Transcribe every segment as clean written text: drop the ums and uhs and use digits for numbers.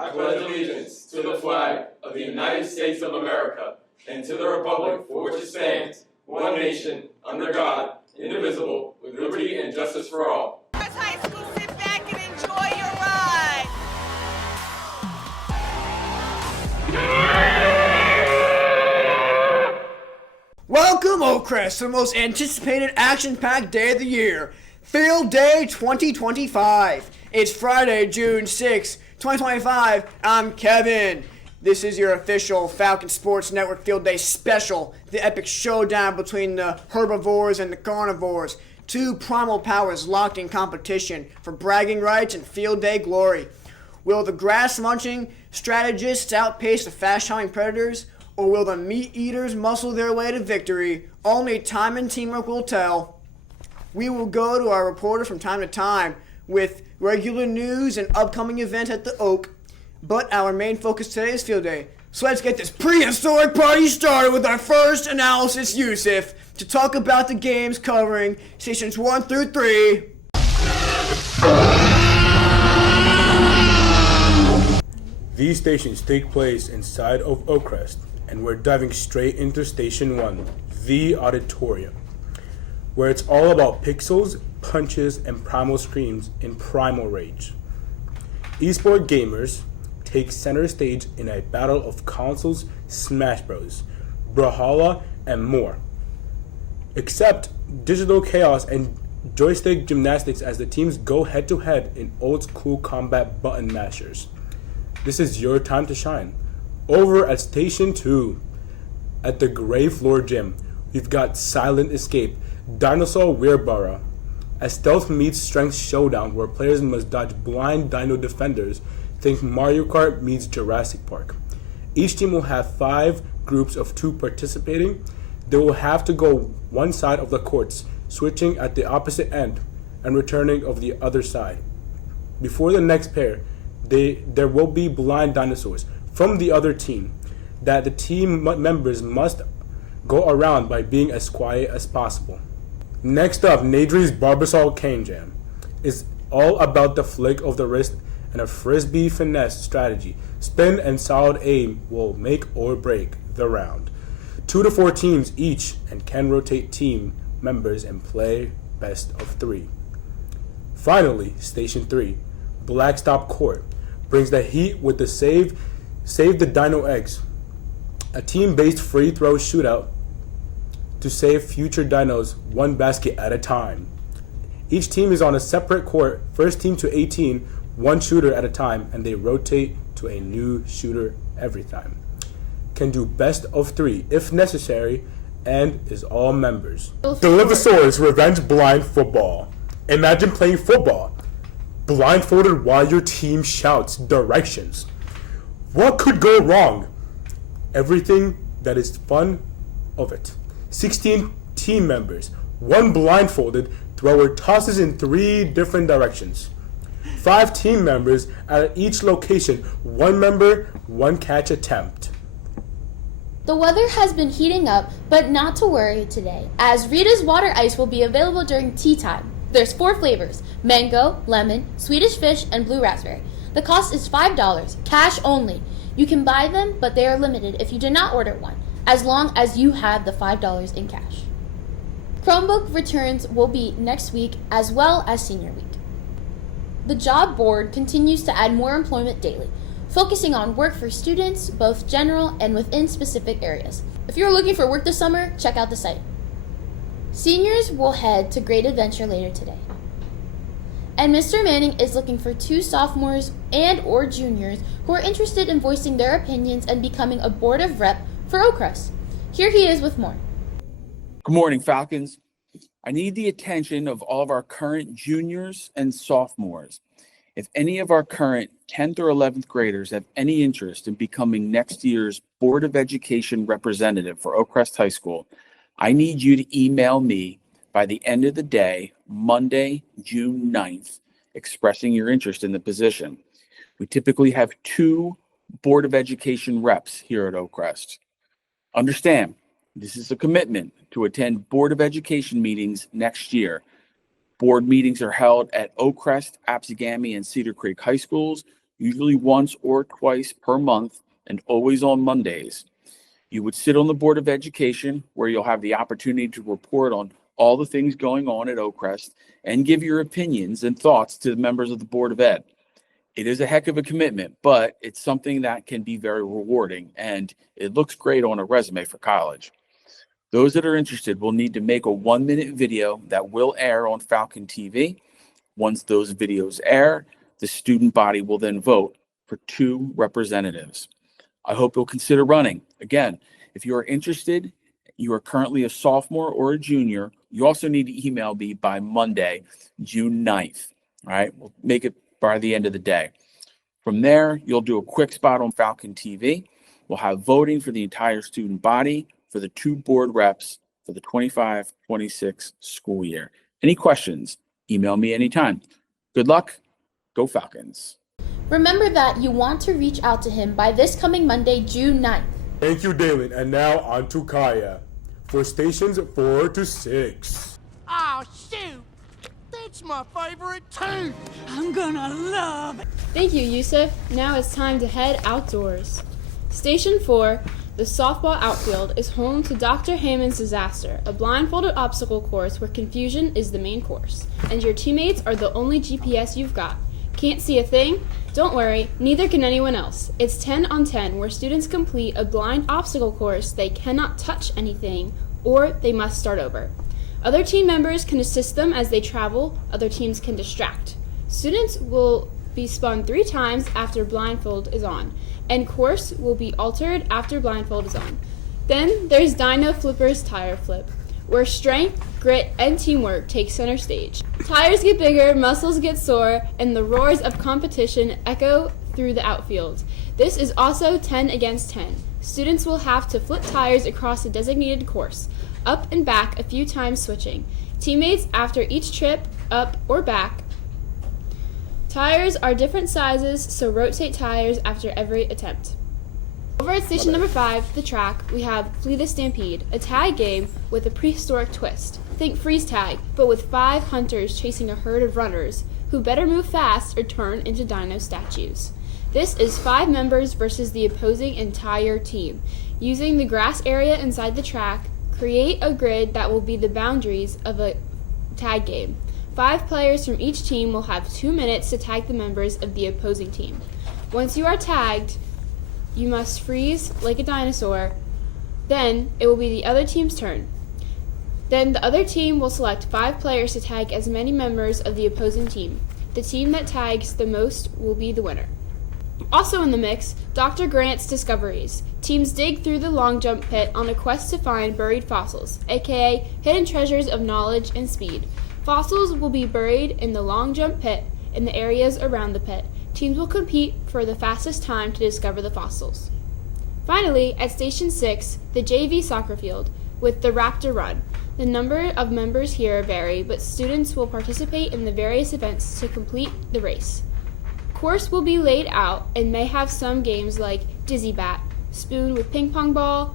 I pledge allegiance to the flag of the United States of America and to the republic for which it stands, one nation, under God, indivisible, with liberty and justice for all. High School, sit back and enjoy your ride. Welcome, Oakcrest, to the most anticipated action-packed day of the year, Field Day 2025. It's Friday, June 6, 2025. I'm Kevin. This is your official Falcon Sports Network Field Day special, the epic showdown between the herbivores and the carnivores. Two primal powers locked in competition for bragging rights and Field Day glory. Will the grass-munching strategists outpace the fast-showing predators, or will the meat-eaters muscle their way to victory? Only time and teamwork will tell. We will go to our reporter from time to time with regular news and upcoming events at the Oak, but our main focus today is Field Day. So let's get this prehistoric party started with our first analysis, Yusuf, to talk about the games covering stations 1 through 3. These stations take place inside of Oakcrest, and we're diving straight into Station 1, the Auditorium, where it's all about pixels, punches, and primal screams in primal rage. Esport gamers take center stage in a battle of consoles, Smash Bros, Brawlhalla, and more. Accept digital chaos and joystick gymnastics as the teams go head-to-head in old-school combat button mashers. This is your time to shine. Over at Station 2, at the Gray Floor Gym, we've got Silent Escape, Dinosaur Wheelbarrow, a stealth meets strength showdown where players must dodge blind dino defenders. Think Mario Kart meets Jurassic Park. Each team will have 5 groups of 2 participating. They will have to go one side of the courts, switching at the opposite end and returning of the other side. Before the next pair, there will be blind dinosaurs from the other team that the team members must go around by being as quiet as possible. Next up, Nadri's Barbasol Cane Jam is all about the flick of the wrist and a frisbee finesse strategy. Spin and solid aim will make or break the round. 2 to 4 teams each and can rotate team members and play best of 3. Finally, Station 3, Blackstop Court, brings the heat with the Save the Dino Eggs, a team-based free throw shootout to save future dinos one basket at a time. Each team is on a separate court, first team to 18, one shooter at a time, and they rotate to a new shooter every time. Can do best of 3 if necessary, and is all members. Delivosaurus Revenge Blind Football. Imagine playing football blindfolded while your team shouts directions. What could go wrong? Everything that is fun of it. 16 team members, 1 blindfolded thrower tosses in 3 different directions. 5 team members at each location, 1 member, 1 catch attempt. The weather has been heating up, but not to worry today, as Rita's Water Ice will be available during tea time. There's 4 flavors: mango, lemon, Swedish fish, and blue raspberry. The cost is $5, cash only. You can buy them, but they are limited if you do not order one, as long as you have the $5 in cash. Chromebook returns will be next week, as well as Senior Week. The job board continues to add more employment daily, focusing on work for students, both general and within specific areas. If you're looking for work this summer, check out the site. Seniors will head to Great Adventure later today. And Mr. Manning is looking for 2 sophomores and or juniors who are interested in voicing their opinions and becoming a board of rep for Oakcrest. Here he is with more. Good morning, Falcons. I need the attention of all of our current juniors and sophomores. If any of our current 10th or 11th graders have any interest in becoming next year's Board of Education representative for Oakcrest High School, I need you to email me by the end of the day, Monday, June 9th, expressing your interest in the position. We typically have 2 Board of Education reps here at Oakcrest. Understand, this is a commitment to attend Board of Education meetings next year. Board meetings are held at Oakcrest, Apsagami, and Cedar Creek High Schools usually once or twice per month and always on Mondays. You would sit on the Board of Education, where you'll have the opportunity to report on all the things going on at Oakcrest and give your opinions and thoughts to the members of the Board of Ed. It is a heck of a commitment, but it's something that can be very rewarding, and it looks great on a resume for college. Those that are interested will need to make a 1-minute video that will air on Falcon TV. Once those videos air, the student body will then vote for 2 representatives. I hope you'll consider running. Again, if you are interested, you are currently a sophomore or a junior, you also need to email me by Monday, June 9th. All right, we'll make it by the end of the day. From there, you'll do a quick spot on Falcon TV. We'll have voting for the entire student body for the 2 board reps for the 25-26 school year. Any questions? Email me anytime. Good luck. Go Falcons. Remember that you want to reach out to him by this coming Monday, June 9th. Thank you, Dalen. And now on to Kaya for stations 4 to 6. Oh, shoot! That's my favorite too! I'm gonna love it! Thank you, Yusuf. Now it's time to head outdoors. Station 4, the softball outfield, is home to Dr. Hammond's Disaster, a blindfolded obstacle course where confusion is the main course, and your teammates are the only GPS you've got. Can't see a thing? Don't worry, neither can anyone else. It's 10 on 10, where students complete a blind obstacle course. They cannot touch anything, or they must start over. Other team members can assist them as they travel. Other teams can distract. Students will be spun 3 times after blindfold is on, and course will be altered after blindfold is on. Then there's Dino Flipper's Tire Flip, where strength, grit, and teamwork take center stage. Tires get bigger, muscles get sore, and the roars of competition echo through the outfield. This is also 10 against 10. Students will have to flip tires across a designated course, up and back a few times switching. Teammates after each trip, up or back. Tires are different sizes, so rotate tires after every attempt. Over at station number 5, the track, we have Flee the Stampede, a tag game with a prehistoric twist. Think freeze tag, but with 5 hunters chasing a herd of runners who better move fast or turn into dino statues. This is 5 members versus the opposing entire team. Using the grass area inside the track, create a grid that will be the boundaries of a tag game. 5 players from each team will have 2 minutes to tag the members of the opposing team. Once you are tagged, you must freeze like a dinosaur. Then it will be the other team's turn. Then the other team will select 5 players to tag as many members of the opposing team. The team that tags the most will be the winner. Also in the mix, Dr. Grant's Discoveries. Teams dig through the long jump pit on a quest to find buried fossils, aka hidden treasures of knowledge and speed. Fossils will be buried in the long jump pit in the areas around the pit. Teams will compete for the fastest time to discover the fossils. Finally, at Station 6, the JV soccer field with the Raptor Run. The number of members here vary, but students will participate in the various events to complete the race. Course will be laid out and may have some games like Dizzy Bat, spoon with ping pong ball,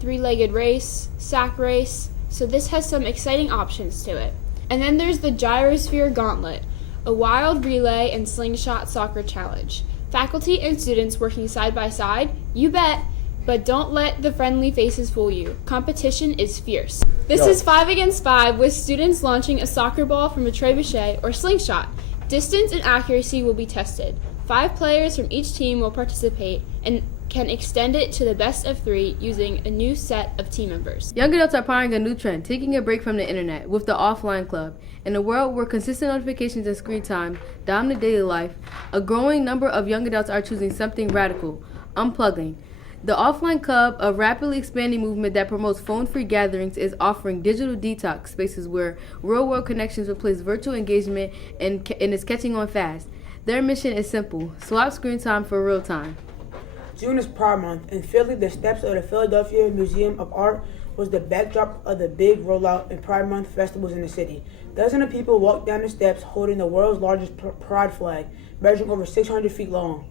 3-legged race, sack race, so this has some exciting options to it. And then there's the Gyrosphere Gauntlet, a wild relay and slingshot soccer challenge. Faculty and students working side by side, you bet, but don't let the friendly faces fool you. Competition is fierce. This is 5 against 5 with students launching a soccer ball from a trebuchet or slingshot. Distance and accuracy will be tested. 5 players from each team will participate and can extend it to the best of 3 using a new set of team members. Young adults are powering a new trend, taking a break from the internet with the Offline Club. In a world where consistent notifications and screen time dominate daily life, a growing number of young adults are choosing something radical, unplugging. The Offline Club, a rapidly expanding movement that promotes phone-free gatherings, is offering digital detox spaces where real-world connections replace virtual engagement and is catching on fast. Their mission is simple: swap screen time for real time. June is Pride Month. In Philly, the steps of the Philadelphia Museum of Art was the backdrop of the big rollout and Pride Month festivals in the city. Dozens of people walked down the steps holding the world's largest pride flag, measuring over 600 feet long.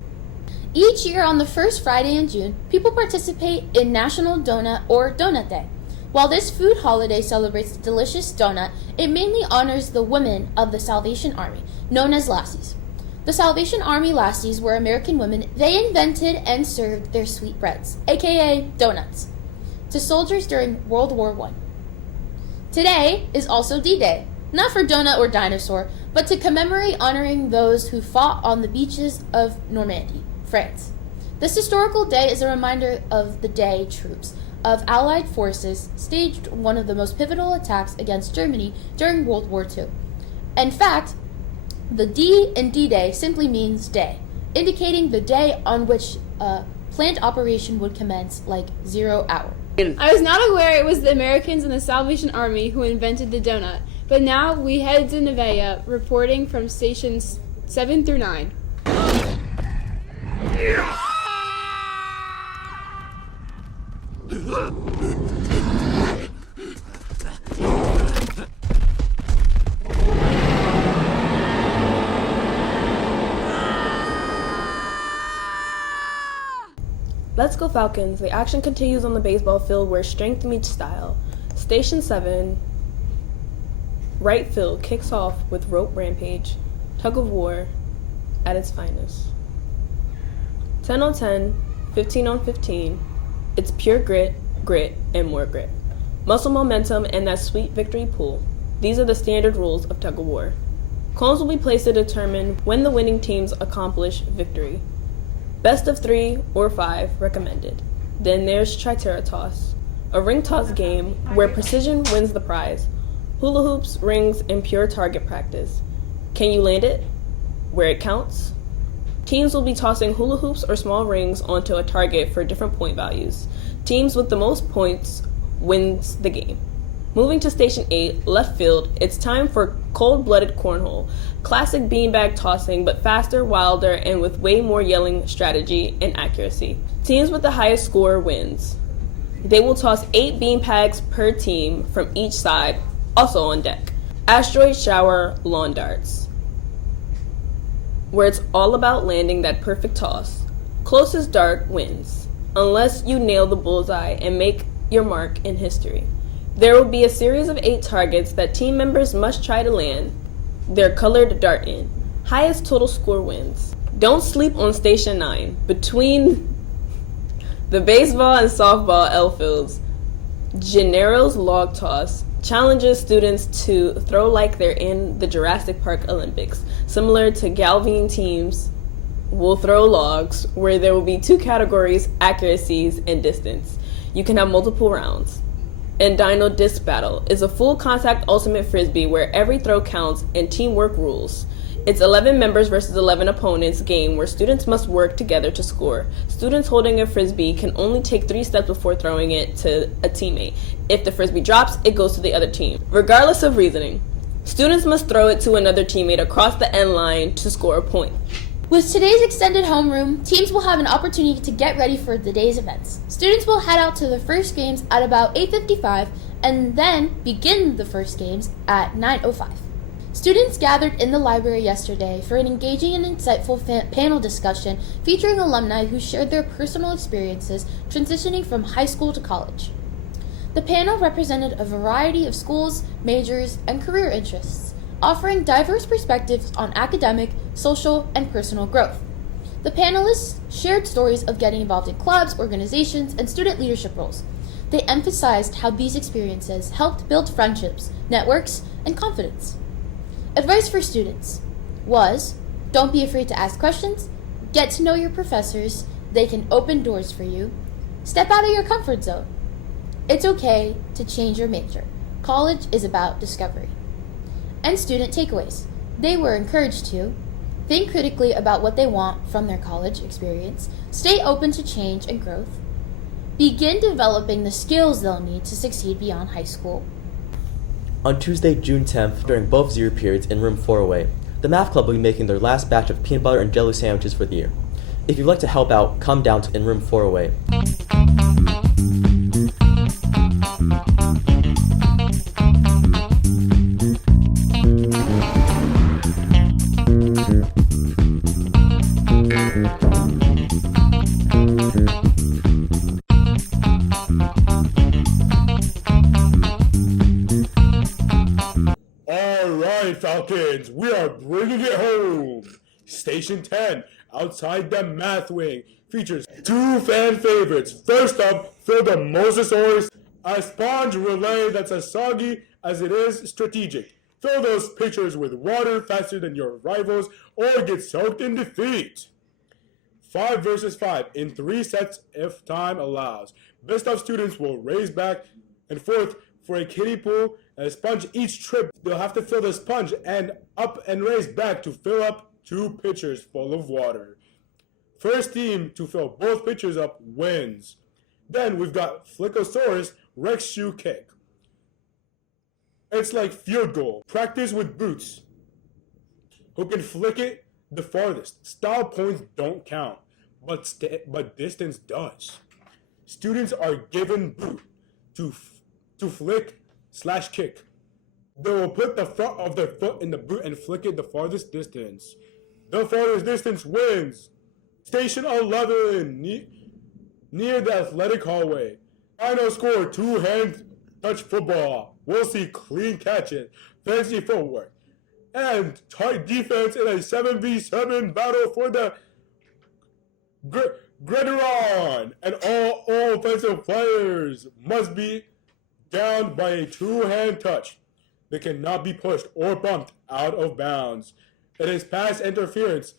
Each year on the first Friday in June, people participate in National Donut or Donut Day. While this food holiday celebrates the delicious donut, it mainly honors the women of the Salvation Army, known as lassies. The Salvation Army lasties were American women. They invented and served their sweetbreads, aka donuts, to soldiers during World War I. Today is also D-Day, not for donut or dinosaur, but to commemorate honoring those who fought on the beaches of Normandy, France. This historical day is a reminder of the day troops of Allied forces staged one of the most pivotal attacks against Germany during World War II. In fact, the D in D-Day simply means day, indicating the day on which a planned operation would commence, like 0 hour. I was not aware it was the Americans and the Salvation Army who invented the donut, but now we head to Nevaeh, reporting from stations 7 through 9. Let's go Falcons. The action continues on the baseball field where strength meets style. Station 7, right field kicks off with rope rampage, tug of war at its finest. 10 on 10, 15 on 15, it's pure grit, and more grit. Muscle momentum and that sweet victory pool. These are the standard rules of tug of war. Cones will be placed to determine when the winning teams accomplish victory. Best of 3 or 5 recommended. Then there's Triceratoss, a ring toss game where precision wins the prize. Hula hoops, rings, and pure target practice. Can you land it where it counts? Teams will be tossing hula hoops or small rings onto a target for different point values. Teams with the most points wins the game. Moving to Station 8, left field, it's time for cold-blooded cornhole. Classic beanbag tossing, but faster, wilder, and with way more yelling strategy and accuracy. Teams with the highest score wins. They will toss 8 beanbags per team from each side, also on deck. Asteroid shower lawn darts, where it's all about landing that perfect toss. Closest dart wins, unless you nail the bullseye and make your mark in history. There will be a series of 8 targets that team members must try to land their colored dart in. Highest total score wins. Don't sleep on Station 9. Between the baseball and softball outfields, Gennaro's log toss challenges students to throw like they're in the Jurassic Park Olympics. Similar to Galvin teams will throw logs, where there will be 2 categories, accuracies and distance. You can have multiple rounds. And Dino Disc Battle is a full contact ultimate frisbee where every throw counts and teamwork rules. It's 11 members versus 11 opponents game where students must work together to score. Students holding a frisbee can only take 3 steps before throwing it to a teammate. If the frisbee drops, it goes to the other team, regardless of reasoning. Students must throw it to another teammate across the end line to score a point. With today's extended homeroom, teams will have an opportunity to get ready for the day's events. Students will head out to the first games at about 8:55 and then begin the first games at 9:05. Students gathered in the library yesterday for an engaging and insightful panel discussion featuring alumni who shared their personal experiences transitioning from high school to college. The panel represented a variety of schools, majors, and career interests, offering diverse perspectives on academic, social, and personal growth. The panelists shared stories of getting involved in clubs, organizations, and student leadership roles. They emphasized how these experiences helped build friendships, networks, and confidence. Advice for students was, don't be afraid to ask questions, get to know your professors, they can open doors for you, step out of your comfort zone. It's okay to change your major. College is about discovery. And student takeaways. They were encouraged to think critically about what they want from their college experience, stay open to change and growth, begin developing the skills they'll need to succeed beyond high school. On Tuesday, June 10th, during both 0 periods in room 408, the math club will be making their last batch of peanut butter and jelly sandwiches for the year. If you'd like to help out, come down in room 408. Falcons, we are bringing it home. Station 10, outside the math wing, features 2 fan favorites. First up, fill the Mosasaurus, a sponge relay that's as soggy as it is strategic. Fill those pitchers with water faster than your rivals or get soaked in defeat. 5 versus 5 in 3 sets if time allows. Best of students will race back and forth for a kiddie pool and a sponge each trip. They'll have to fill the sponge and up and race back to fill up 2 pitchers full of water. First team to fill both pitchers up wins. Then we've got Flickosaurus Rex Shoe Kick. It's like field goal. Practice with boots. Who can flick it the farthest? Style points don't count, but distance does. Students are given boot to flick/kick. They will put the front of their foot in the boot and flick it the farthest distance. The farthest distance wins. Station 11, near the athletic hallway. Final score, 2-hand touch football. We'll see clean catches, fancy footwork, and tight defense in a 7v7 battle for the Gridiron. And all offensive players must be down by a 2-hand touch. They cannot be pushed or bumped out of bounds. It is pass interference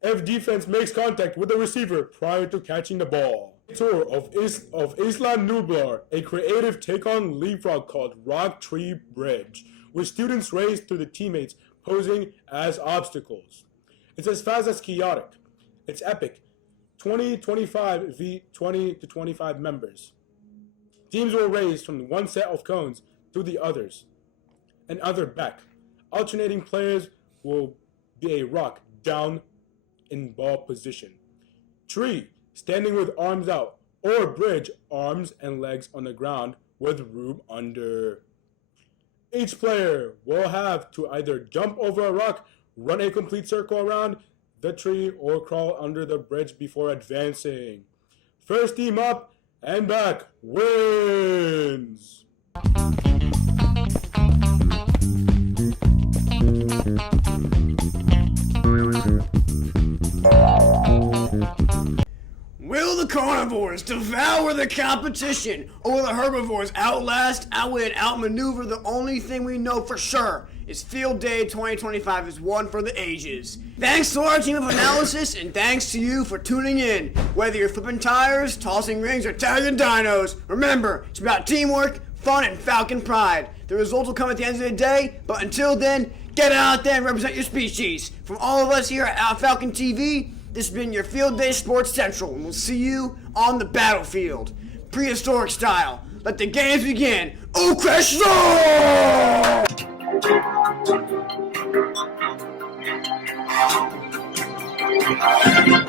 if defense makes contact with the receiver prior to catching the ball. Tour of Isla Nublar, a creative take-on leapfrog called Rock Tree Bridge, where students race through the teammates posing as obstacles. It's as fast as chaotic. It's epic. 20-25 v 20-25 members. Teams will race from one set of cones to the others, and other back. Alternating players will be a rock down in ball position. Tree, standing with arms out, or bridge, arms and legs on the ground with room under. Each player will have to either jump over a rock, run a complete circle around the tree, or crawl under the bridge before advancing. First team up and back wins! Will the carnivores devour the competition, or will the herbivores outlast, outwit, and outmaneuver? The only thing we know for sure is Field Day 2025 is one for the ages. Thanks to our team of analysis, and thanks to you for tuning in. Whether you're flipping tires, tossing rings, or tagging dinos, remember, it's about teamwork, fun, and Falcon pride. The results will come at the end of the day, but until then, get out there and represent your species. From all of us here at Falcon TV, this has been your Field Day Sports Central, and we'll see you on the battlefield. Prehistoric style. Let the games begin. Oakcrest HS!